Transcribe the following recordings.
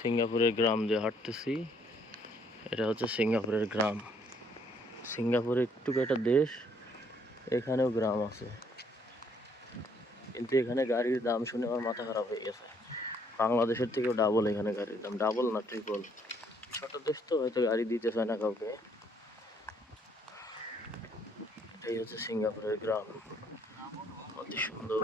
সিঙ্গাপুরের গ্রাম দিয়ে হাঁটতেছি। এটা হচ্ছে সিঙ্গাপুরের গ্রাম। সিঙ্গাপুর একটু একটা দেশ, এখানেও গ্রাম আছে, কিন্তু এখানে গাড়ির দাম শুনে আমার মাথা খারাপ হয়ে গেছে। বাংলাদেশের থেকেও ডাবল এখানে গাড়ির দাম, ডাবল না ট্রিপল। ছোট দেশ তো, হয়তো গাড়ি দিতে চায় না কাউকে। এটাই হচ্ছে সিঙ্গাপুরের গ্রাম, অতি সুন্দর।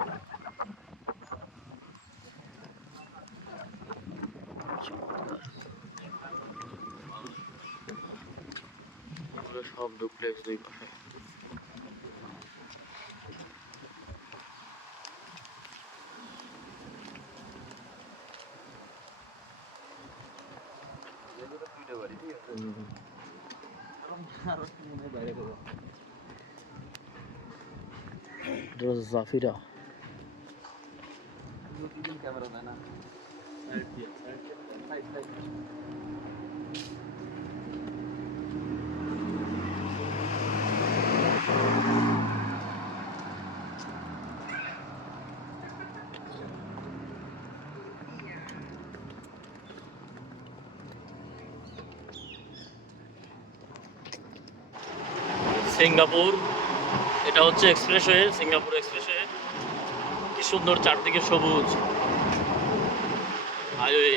এগুলো সব ডুপ্লেক্স দুই পাশে। জাফিরা সিঙ্গাপুর, এটা হচ্ছে এক্সপ্রেসওয়ে, সিঙ্গাপুর এক্সপ্রেসওয়ে। কি সুন্দর, চারদিকে সবুজ হাইওয়ে।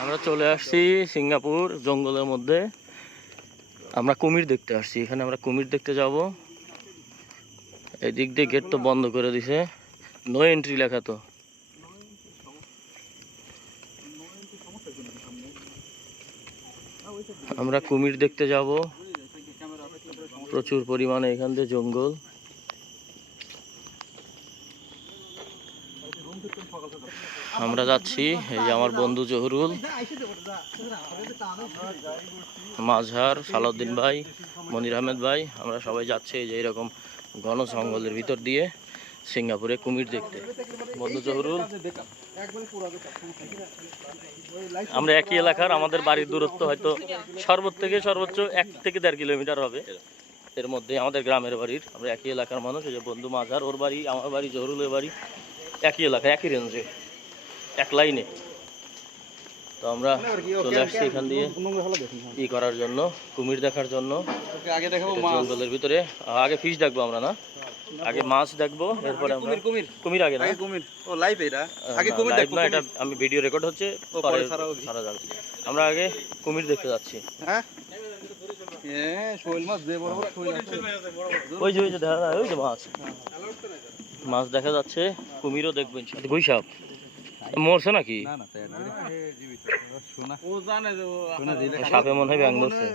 আমরা চলে আসছি সিঙ্গাপুর জঙ্গলের মধ্যে। আমরা কুমির দেখতে আসছি, এখানে আমরা কুমির দেখতে যাব। এই দিক দিয়ে গেট তো বন্ধ করে দিছে, নো এন্ট্রি লেখা। তো আমরা কুমির দেখতে যাব, প্রচুর পরিমাণে এখান দিয়ে জঙ্গল। আমরা যাচ্ছি, এই যে আমার বন্ধু জহুরুল, মাঝহার, সালাউদ্দিন ভাই, মনির আহমেদ ভাই, আমরা সবাই যাচ্ছি এই যে এরকম ঘন জঙ্গলের ভিতর দিয়ে সিঙ্গাপুরে কুমির দেখতে। বন্ধু জহুরুল, আমরা একই এলাকার, আমাদের বাড়ির দূরত্ব হয়তো সর্বোচ্চ থেকে সর্বোচ্চ 1 থেকে 1.5 কিলোমিটার হবে। এর মধ্যে আমাদের গ্রামের বাড়ির, আমরা একই এলাকার মানুষ। এই যে বন্ধু মাঝহার, ওর বাড়ি, আমার বাড়ি, জহুরুলের বাড়ি একই এলাকা, একই রেঞ্জে, এক লাইনে। তো আমরা চলে আসছি এখান দিয়ে ই করার জন্য, কুমির দেখার জন্য। জঙ্গলের ভিতরে আগে ফিশ দেখবো আমরা, না আগে মাছ দেখবো, এরপরে আমরা কুমির আগে না, লাইভ না, এটা আমি ভিডিও রেকর্ড হচ্ছে, সারা যাবে। আমরা আগে কুমির দেখতে যাচ্ছি। ওই যে দেখা যায়, ওই যে মাছ দেখা যাচ্ছে, কুমিরও দেখবো ইনশাআল্লাহ। গুইসাপ মরছে নাকি? সাপে মনে হয় ব্যাং ধরছে।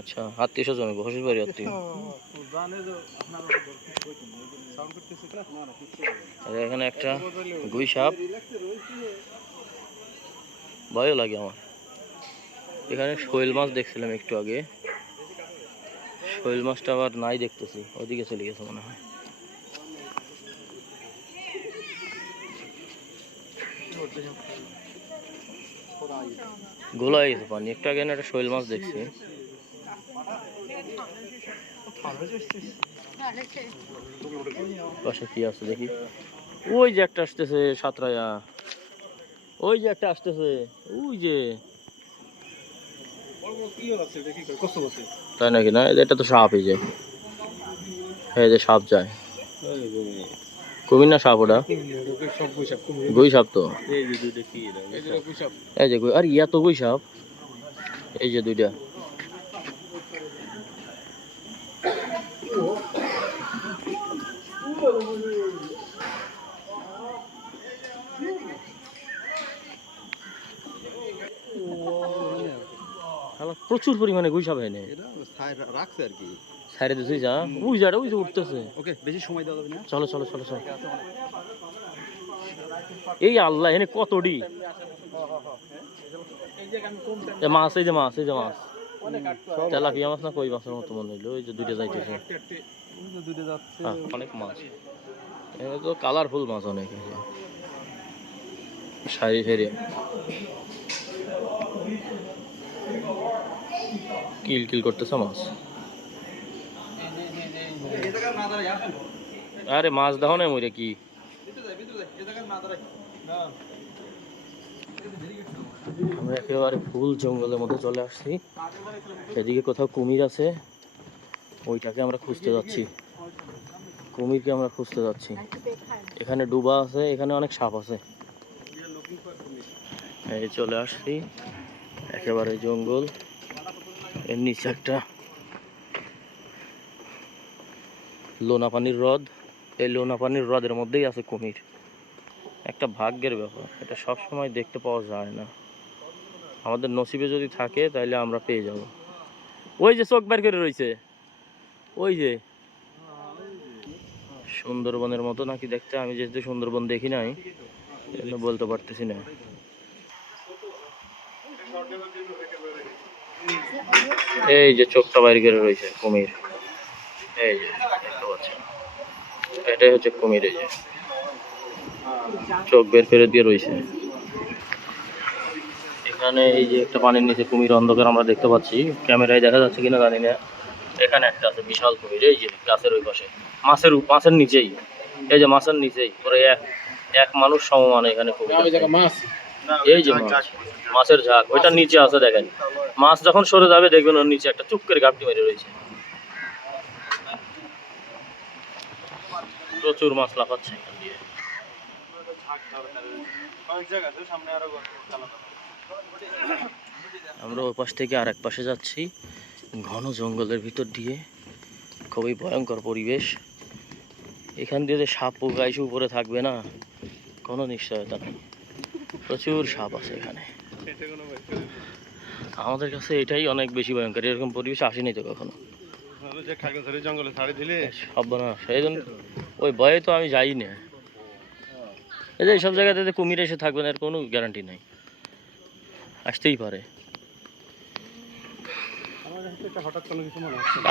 আচ্ছা, আত্মীয় স্বজন, শ্বশুর বাড়ি আত্মীয়। এখানে একটা গুইসাপ, ভয়ও লাগে আমার। এখানে শৈল মাছ দেখছিলাম একটু আগে, শৈল মাছটা আবার নাই দেখতেছি, ওদিকে চলে গেছে মনে হয়। গোলা হয়ে গেছে পানি, একটু আগে একটা শৈল মাছ দেখছি। পাশে কি আছে দেখি, ওই যে একটা আসতেছে সাতরায়া, ওই যে একটা আসতেছে, ওই যে, তাই নাকি? না, এটা তো সাপ, এই যে, এই যে সাপ যায়। কুমির না সাপ? ওটা গুই সাপ তো, এই যে গুই, আর ইয়া তো গুই সাপ, এই যে দুইটা। প্রচুর পরিমাণে গুইসা ভাইনে রাখছে আর কি সাইডে দিছি যা ওই যাটা ওই যে উঠতেছে। ওকে বেশি সময় দেওয়া যাবে না। চলো চলো চলো চলো। এই আল্লাহ এনে কতডি মাছ, এই যে মাছ, এই যে মাছ তেলাপিয়া মাছ না কই মাছের মতো মনে হইলো। ওই যে দুইটা যাইতেছে অনেক মাছ, এগুলো তো কালারফুল মাছ অনেক সারি সারি কিল কিল করতেছে মাছ। আরে মাছ দেখো না মরে কি আমরা একেবারে ফুল জঙ্গলের মধ্যে চলে আসছি। এদিকে কোথাও কুমির আছে, ওইটাকে আমরা খুঁজতে যাচ্ছি। কুমিরকে আমরা খুঁজতে যাচ্ছি। এখানে ডুবা আছে, এখানে অনেক সাপ আছে। এই চলে আসছি একেবারে জঙ্গল, এর নিচে একটা লোনা পানির হ্রদ। এই লোনা পানির হ্রদের মধ্যেই আছে কুমির। একটা ভাগ্যের ব্যাপার, এটা সব সময় দেখতে পাওয়া যায় না। আমাদের নসিবে যদি থাকে তাহলে আমরা পেয়ে যাব। ওই যে চোখ বের করে রয়েছে, ওই যে সুন্দরবনের মতো নাকি দেখতে। আমি যেহেতু সুন্দরবন দেখি নাই এজন্য বলতে পারতেছি না। এই যে চোখটা বাইরে করে রয়েছে কুমির, এই যে দেখতে পাচ্ছেন, এটাই হচ্ছে কুমির। এই যে চোখ বের করে দিয়ে রয়েছে এখানে। এই যে একটা পানির নিচে কুমির অন্ধকার আমরা দেখতে পাচ্ছি, ক্যামেরায় দেখা যাচ্ছে কিনা জানি না। এখানে একটা আছে বিশাল কুমির, এই যে গাছের ওই পাশে, মাছের নিচেই। এই যে মাছের নিচেই পরে এক মানুষ সমমান এখানে কুমির। এই যে মাছ, মাছের ঝাঁক ওইটার নিচে আছে দেখেন। মাছ যখন সরে যাবে দেখবেন ওর নিচে একটা চুপ করে ঘাপটি মেরে রয়েছে। প্রচুর মাছ লাফাচ্ছে এখান দিয়ে। আমরা ওই পাশ থেকে আর এক পাশে যাচ্ছি, ঘন জঙ্গলের ভিতর দিয়ে। খুবই ভয়ঙ্কর পরিবেশ। এখান দিয়ে যে সাপ পোকা এসে উপরে থাকবে না কোনো নিশ্চয়তা নেই। প্রচুর সাপ আছে এখানে। আমাদের কাছে এটাই অনেক বেশি ভয়ঙ্কর, এরকম পরিবেশ আসেনি তো কখনো। সেই জন্য ওই ভয়ে তো আমি যাই না। এই যে এইসব জায়গাতে কুমির এসে থাকবে না এর কোনো গ্যারান্টি নাই, আসতেই পারে।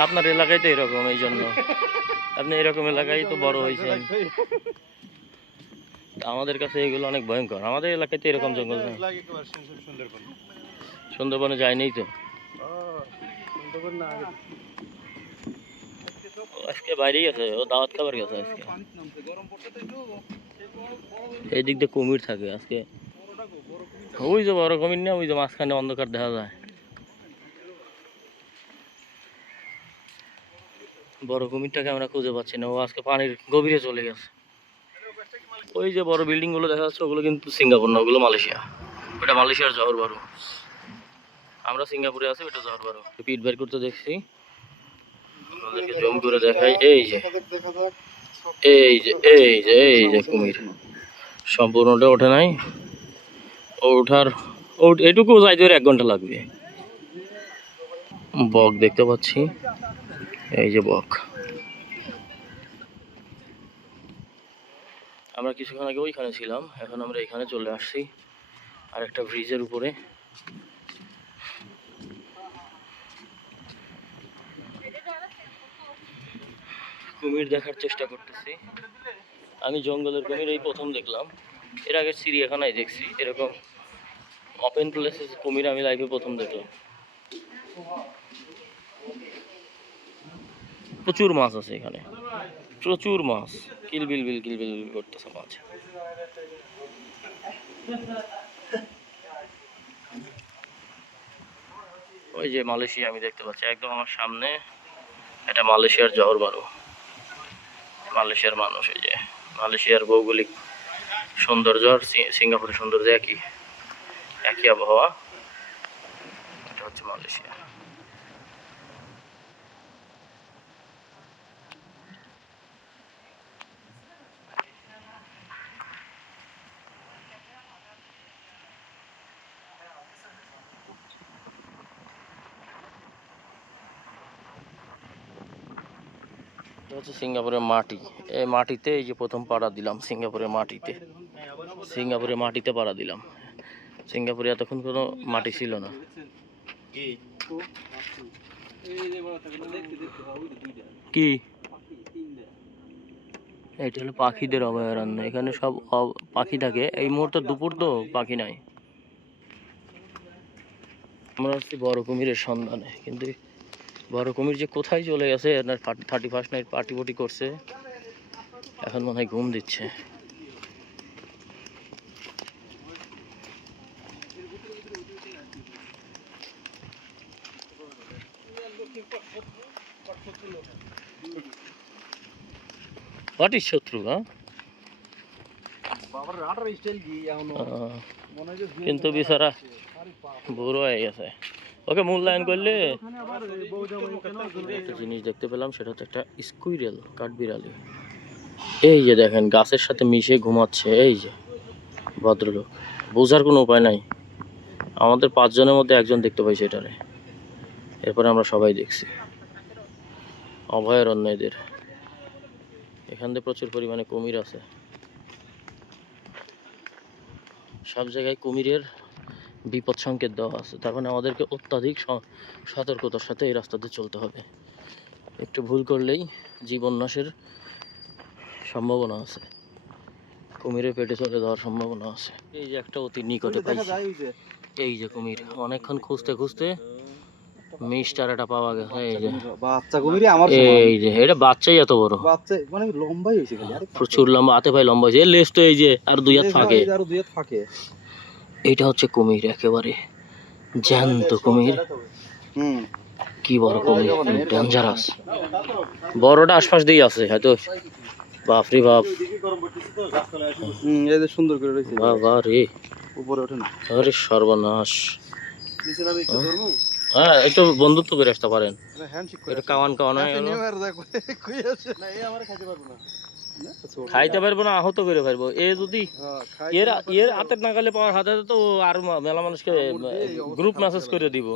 আপনার এলাকায় তো এরকম, এই জন্য আপনি এরকম এলাকায় তো বড় হয়েছেন। আমাদের কাছে এগুলো অনেক ভয়ঙ্কর। আমাদের এলাকায় তো এরকম জঙ্গল নেই। সুন্দরবনে যায়নি তো আজকে বাইরেই আছে, ও দাওয়াত খাবার গেছে আজকে। এই দিক দিয়ে কুমির থাকে আজকে। ওই যে বড় কুমির না, ওই যে মাঝখানে অন্ধকার দেখা যায়। বড় কুমিরটাকে আমরা খুঁজে পাচ্ছি না, ও আজকে পানির গভীরে চলে গেছে। ওই যে বড় বিল্ডিং গুলো দেখা যাচ্ছে ওগুলো কিন্তু সিঙ্গাপুর না, ওগুলো মালয়েশিয়া। ওটা মালয়েশিয়ার জহর বারু। আমরা সিঙ্গাপুরে আছি, ওটা জহর বারু। পিট বের করতে দেখছি, আমাদেরকে জুম করে দেখাই। এই যে এই যে এই যে এই যে কুমির সম্পূর্ণটা ওঠে নাই। এটুকু যাইতে 1 ঘন্টা লাগবে। বক দেখতে পাচ্ছি, এই যে বক। আমরা কিছুক্ষণ আগে ওইখানে ছিলাম, এখন আমরা এখানে চলে আসছি আর একটা ব্রিজের উপরে। কুমির দেখার চেষ্টা করতেছি। আমি জঙ্গলের কুমির এই প্রথম দেখলাম। এর আগে চিড়িয়াখানায় দেখছি এরকম ওপেন প্লেসে কুমির, আমি লাইভে প্রথম দেখলাম। প্রচুর মাছ আছে এখানে, প্রচুর মাছ। কিলবিল করতেছে মাছ। ওই যে মালয়েশিয়া আমি দেখতে পাচ্ছি একদম আমার সামনে। এটা মালয়েশিয়ার জহর বারু, মালয়েশিয়ার মানুষ। এই যে মালয়েশিয়ার ভৌগোলিক সৌন্দর্য আর সিঙ্গাপুরের সৌন্দর্য একই আবহাওয়া। এটা হচ্ছে মালয়েশিয়া। এটা হচ্ছে সিঙ্গাপুরের মাটি। এই মাটিতে এই যে প্রথম পাড়া দিলাম সিঙ্গাপুরের মাটিতে। সিঙ্গাপুরের মাটিতে পাড়া দিলাম। সিঙ্গাপুরে এতক্ষণ কোনো মাটি ছিল না। কি এটা হলো পাখিদের অভয়ারণ্য। এখানে সব পাখি থাকে। এই মুহূর্তে দুপুর তো পাখি নাই। আমরা হচ্ছি বড় কুমিরের সন্ধানে, কিন্তু বড় কুমির যে কোথায় চলে গেছে, 31st নাইট পার্টি পুটি করছে, এখন মনে হয় ঘুম দিচ্ছে। হোয়াট ইজ শত্রু? কিন্তু বেচারা বুড়ো হয়ে গেছে, ওকে মূল্যায়ন করলে। একটা জিনিস দেখতে পেলাম, সেটা হচ্ছে একটা স্কুইরেল, কাঠবিড়ালি। এই যে দেখেন গাছের সাথে মিশে ঘুমাচ্ছে। এই যে ভদ্রলোক, বোঝার কোনো উপায় নাই। আমাদের 5 জনের মধ্যে একজন দেখতে পাইছে এটারে, এরপরে আমরা সবাই দেখছি। অভয়ারণ্য এদের, এখান থেকে প্রচুর পরিমাণে কুমির আছে। সব জায়গায় কুমিরের বিপদ সংকেত দেওয়া আছে, তার মানে আমাদেরকে অত্যাধিক সতর্কতার সাথে এই রাস্তাতে চলতে হবে। একটু ভুল করলেই জীবন নাশের সম্ভাবনা আছে, কুমিরের পেটে চলে যাওয়ার সম্ভাবনা আছে। এই যে একটা অতি নিকটে পাইছি, এই যে কুমির। অনেকক্ষণ খুঁজতে খুঁজতে মিস্টার এটা পাওয়া গেছে। এই যে বাচ্চা কুমির আমার সমান। এই যে এটা বাচ্চাই এত বড়, বাচ্চা মানে লম্বাই হইছে খালি, আরে প্রচুর লম্বা, হাতে পায়ে লম্বা হয়েছে। এর লেজ তো এই যে আর 2 হাত ফাঁকে। আরো দুই হাত ফাঁকে। এটা হচ্ছে কুমির, একেবারে জ্যান্ত কুমির। কি বড় কুমির, ডেঞ্জারাস। বড়টা আশপাশ দিয়ে আছে হয়তো। বাপরে বাপ, এই যে সুন্দর করে রইছে। বাবা রে, উপরে ওঠে না। আরে সর্বনাশ। হ্যাঁ, একটু বন্ধুত্ব করে আসতে পারেন। এটা কাওয়ান কাওয়ান হয়ে গেল। খাইতে পারবো না, আহত করে পারবো। এ যদি এর হাতের নাগালে পাওয়ার হাতে তো আর মেলা মানুষকে গ্রুপ মেসেজ করে দিব।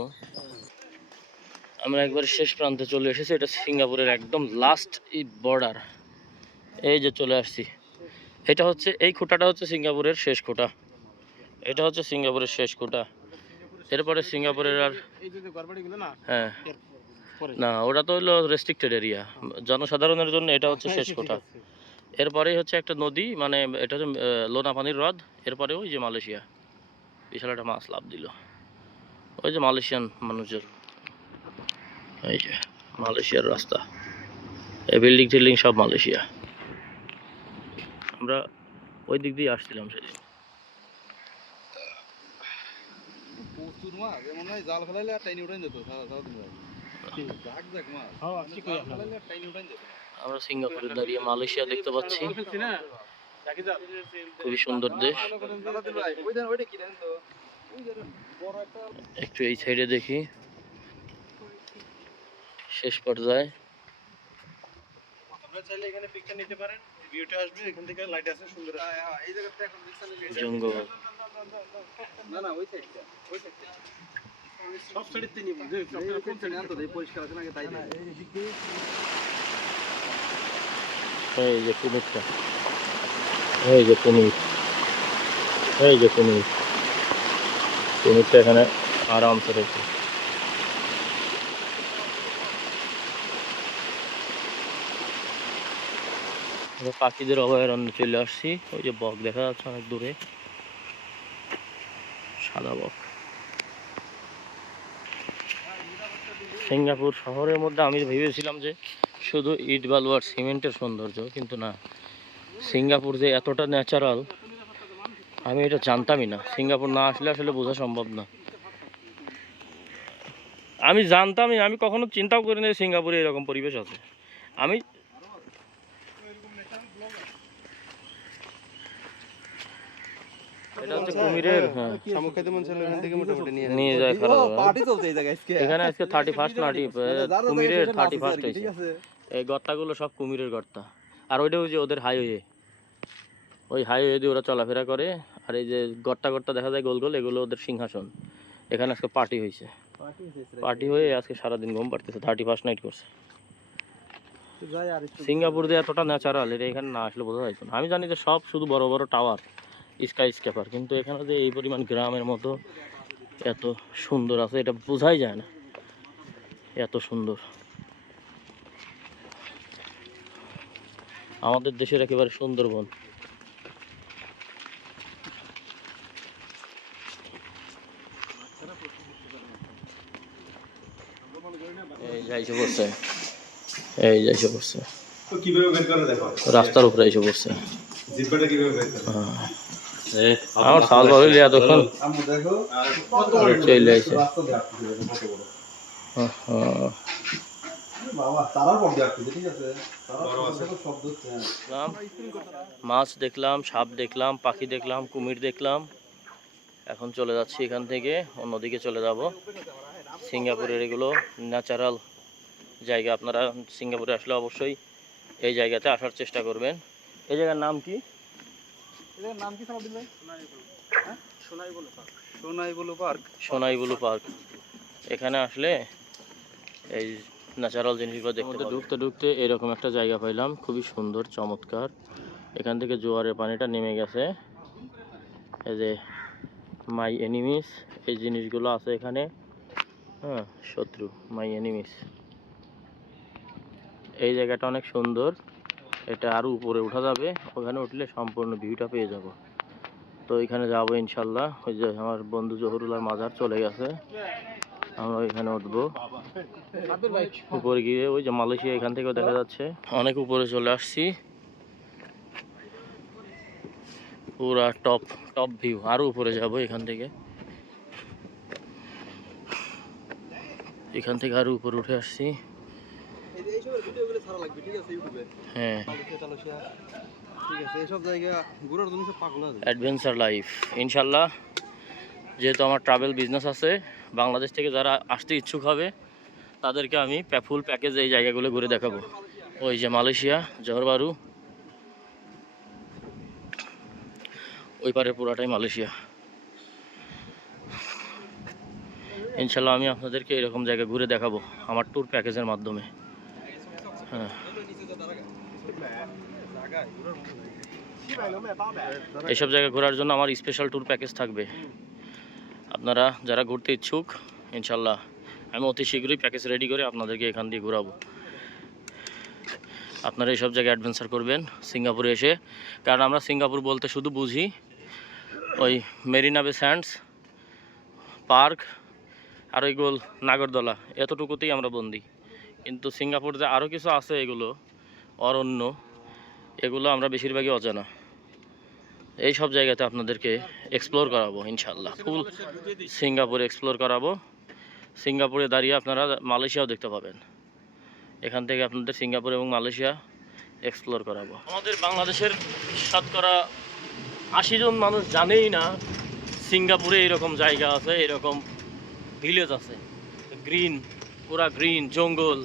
আমরা একবার শেষ প্রান্তে চলে এসেছি। এটা সিঙ্গাপুরের একদম লাস্ট বর্ডার। এই যে চলে আসছি। এটা হচ্ছে, এই খুঁটাটা হচ্ছে সিঙ্গাপুরের শেষ খুঁটা। এটা হচ্ছে সিঙ্গাপুরের শেষ খুঁটা। এরপরে সিঙ্গাপুরের আর হ্যাঁ না, ওটা তো হলো রেস্ট্রিক্টেড এরিয়া, জনসাধারণের জন্য এটা হচ্ছে শেষ খুঁটা। এরপরেই হচ্ছে একটা নদী, মানে এটা হচ্ছে লোনাপানির হ্রদ। এরপরে ওই যে মালয়েশিয়া, বিশাল একটা মাছ লাভ দিল। ওই যে মালয়েশিয়ান মানুষজন, এই যে মালয়েশিয়ার রাস্তা, এই বিল্ডিং টিল্ডিং সব মালয়েশিয়া। আমরা ওই দিক দিয়ে আসছিলাম সেদিন। প্রচুর মাছ, এমন হয় জাল ফেলাইলে আর টাইনি উঠাই যেত। আমরা সিঙ্গাপুরে দাঁড়িয়ে মালয়েশিয়া দেখতে পাচ্ছি। খুবই সুন্দর দেশ। একটু এই সাইডে দেখি, শেষ পর্যায়ে জঙ্গল। এই যে কুমিরটা, এই যে কুমির, এই যে কুমির, কুমিরটা এখানে আরামসে রয়েছে। পাখিদের অভয়ারণ্যে চলে আসছি। ওই যে বক দেখা যাচ্ছে অনেক দূরে, সাদা বক। সিঙ্গাপুর শহরের মধ্যে আমি ভেবেছিলাম যে শুধু ইট বালু আর সিমেন্টের সৌন্দর্য, কিন্তু না, সিঙ্গাপুর যে এতটা ন্যাচারাল আমি এটা জানতামই না। সিঙ্গাপুর না আসলে আসলে বোঝা সম্ভব না। আমি জানতামই, আমি কখনো চিন্তাও করিনি সিঙ্গাপুরে এরকম পরিবেশ আছে। আমি এটা হচ্ছে কুমিরের, হ্যাঁ, নিয়ে যায় খারাপ। এখানে আজকে 31st নাটি, কুমিরের 31st হয়েছে। এই গর্তাগুলো সব কুমিরের গর্তা। আর ওইটা ওই যে ওদের হাইওয়ে, ওই হাইওয়ে দিয়ে ওরা চলাফেরা করে। আর এই যে গর্তা গর্তা দেখা যায় গোল গোল, এগুলো ওদের সিংহাসন। এখানে আজকে পার্টি হয়েছে, পার্টি হয়ে আজকে সারাদিন ঘুম পাড়তেছে। 31st নাইট করছে। যাই আর একটু সিঙ্গাপুর দিয়ে এতটা ন্যাচারাল এটা এখানে না আসলে বোঝা যাইতো না। আমি জানি যে সব শুধু বড় বড় টাওয়ার, স্কাই স্কেপার, কিন্তু এখানে যে এই পরিমাণ গ্রামের মতো এত সুন্দর আছে এটা বোঝাই যায় না, এত সুন্দর। আমাদের দেশের একেবারে সুন্দরবন। এই যাইছে পড়ছে, এই যাইছে পড়ছে, তো কিভাবে বের করে দেখো রাস্তার উপরে এসে পড়ছে। জিপটা কিভাবে বের করে আমার সাল ভালো লিয়া তখন আমরা দেখো চলে আইছে। রাস্তা দেখতে কত বড় বাবা তারার পর দেখতে ঠিক আছে তারা শব্দ হচ্ছে মাছ দেখলাম, সাপ দেখলাম, পাখি দেখলাম, কুমির দেখলাম। এখন চলে যাচ্ছি এখান থেকে, অন্যদিকে চলে যাব। সিঙ্গাপুরের এগুলো ন্যাচারাল জায়গা, আপনারা সিঙ্গাপুরে আসলে অবশ্যই এই জায়গাতে আসার চেষ্টা করবেন। এই জায়গার নাম কি? এর নাম কি সামুদ্দিন ভাই? সোনাইবুলু পার্ক। সোনাইবুলু পার্ক। এখানে আসলে এই ন্যাচারাল জিনিসগুলো দেখতে পাবেন। ঢুকতে ঢুকতে এরকম একটা জায়গা পাইলাম, খুবই সুন্দর চমৎকার। এখান থেকে জোয়ারের পানিটা নেমে গেছে। এই যে মাই এনিমিস, এই জিনিসগুলো আছে এখানে। হ্যাঁ, শত্রু, মাই এনিমিস। এই জায়গাটা অনেক সুন্দর, এটা আরো উপরে উঠা যাবে, ওখানে উঠলে সম্পূর্ণ ভিউটা পেয়ে যাব। তো এখানে যাবো ইনশাল্লাহ। ওই যে আমার বন্ধু জহুরুল্লাহর মাজার চলে গেছে, আমরা এখানে উঠবো। উপরে গিয়ে ওই যে মালয়েশিয়া এখান থেকেও দেখা যাচ্ছে। অনেক উপরে চলে আসছি, পুরা টপ টপ ভিউ। আরো উপরে যাব এখান থেকে, এখান থেকে আরো উপরে উঠে আসছি। এইসবের ভিডিওগুলো ছাড়া লাগবে ঠিক আছে ইউটিউবে। হ্যাঁ, ঠিক আছে এইসব জায়গা ঘোরার জন্য সব পাগল আছে। অ্যাডভেঞ্চার লাইফ ইনশাল্লাহ। যেহেতু আমার ট্রাভেল বিজনেস আছে, বাংলাদেশ থেকে যারা আসতে ইচ্ছুক হবে তাদেরকে আমি ফুল প্যাকেজ এই জায়গাগুলো ঘুরে দেখাবো। ওই যে মালয়েশিয়া, জহর বারু, ওই পারে পুরাটাই মালয়েশিয়া। ইনশাল্লাহ আমি আপনাদেরকে এরকম জায়গা ঘুরে দেখাবো আমার ট্যুর প্যাকেজের মাধ্যমে। হ্যাঁ, এইসব জায়গা ঘোরার জন্য আমার স্পেশাল ট্যুর প্যাকেজ থাকবে। আপনারা যারা ঘুরতে ইচ্ছুক, ইনশাল্লাহ আমি অতি শীঘ্রই প্যাকেজ রেডি করে আপনাদেরকে এখান দিয়ে ঘোরাবো। আপনারা এইসব জায়গায় অ্যাডভেঞ্চার করবেন সিঙ্গাপুরে এসে। কারণ আমরা সিঙ্গাপুর বলতে শুধু বুঝি ওই মেরিনা বে স্যান্ডস পার্ক আর ওই গোল নাগরদোলা, এতটুকুতেই আমরা বন্দি। কিন্তু সিঙ্গাপুর যে আরও কিছু আছে, এগুলো অরণ্য, এগুলো আমরা বেশিরভাগই অজানা। এই সব জায়গাতে আপনাদেরকে এক্সপ্লোর করাবো ইনশাল্লাহ। ফুল সিঙ্গাপুরে এক্সপ্লোর করাবো। সিঙ্গাপুরে দাঁড়িয়ে আপনারা মালয়েশিয়াও দেখতে পাবেন। এখান থেকে আপনাদের সিঙ্গাপুর এবং মালয়েশিয়া এক্সপ্লোর করাবো। আমাদের বাংলাদেশের শতকরা 80 জন মানুষ জানেই না সিঙ্গাপুরে এরকম জায়গা আছে, এরকম ভিলেজ আছে, গ্রিন, পুরা গ্রিন জঙ্গল,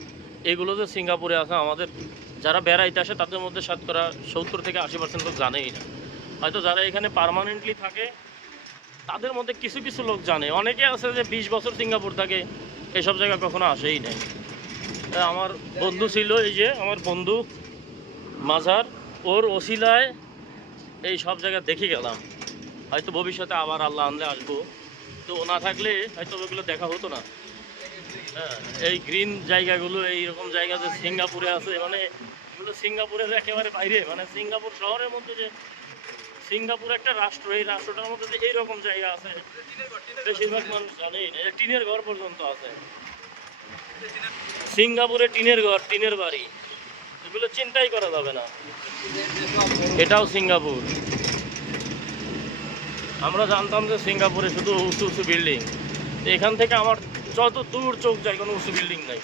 এগুলো যে সিঙ্গাপুরে আছে। আমাদের যারা বেড়াইতে আসে তাদের মধ্যে শতকরা 70 থেকে 80% লোক জানেই না। হয়তো যারা এখানে পার্মানেন্টলি থাকে তাদের মধ্যে কিছু কিছু লোক জানে। অনেকে আছে যে 20 বছর সিঙ্গাপুর থাকে, এসব জায়গা কখনো আসেই নাই। আমার বন্ধু ছিল, এই যে আমার বন্ধু মাজার, ওর ওসিলায় এই সব জায়গা দেখে গেলাম। হয়তো ভবিষ্যতে আবার আল্লাহ আনলে আসবো, তো ও না থাকলে হয়তো ওগুলো দেখা হতো না। হ্যাঁ, এই গ্রিন জায়গাগুলো, এইরকম জায়গা যে সিঙ্গাপুরে আছে, মানে এগুলো সিঙ্গাপুরের একেবারে বাইরে। মানে সিঙ্গাপুর শহরের মধ্যে যে সিঙ্গাপুর একটা রাষ্ট্র, এই রাষ্ট্রটার মধ্যে যে এইরকম জায়গা আছে বেশিরভাগ মানুষ জানেই না। টিনের ঘর পর্যন্ত আছে সিঙ্গাপুরে, টিনের ঘর, টিনের বাড়ি, এগুলো চিন্তাই করা যাবে না। এটাও সিঙ্গাপুর। আমরা জানতাম যে সিঙ্গাপুরে শুধু উঁচু উঁচু বিল্ডিং। এখান থেকে আমার যত দূর চোখ যায় কোনো উঁচু বিল্ডিং নাই,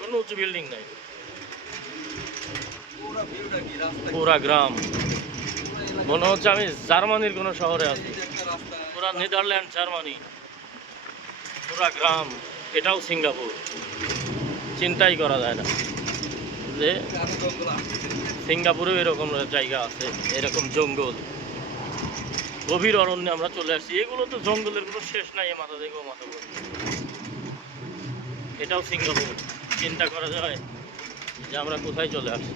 কোনো উঁচু বিল্ডিং নাই, পুরা গ্রাম। মনে হচ্ছে আমি জার্মানির কোনো শহরে আছি, পুরা নেদারল্যান্ড, জার্মানি, পুরা গ্রাম। এটাও সিঙ্গাপুর, চিন্তাই করা যায় না যে সিঙ্গাপুরেও এরকম জায়গা আছে, এরকম জঙ্গল, গভীর অরণ্যে আমরা চলে আসছি। এগুলো তো জঙ্গলের কোনো শেষ নাই, এ মাথা থেকে ও মাথা পড়ছে। এটাও সিঙ্গাপুর, চিন্তা করা যায়। যে আমরা কোথায় চলে আসছি।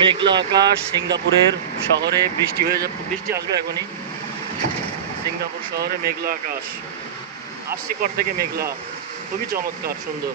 মেঘলা আকাশ, সিঙ্গাপুরের শহরে বৃষ্টি হয়ে যাবে, বৃষ্টি আসবে এখনই। সিঙ্গাপুর শহরে মেঘলা আকাশ, আসছি পর থেকে মেঘলা, খুবই চমৎকার সুন্দর।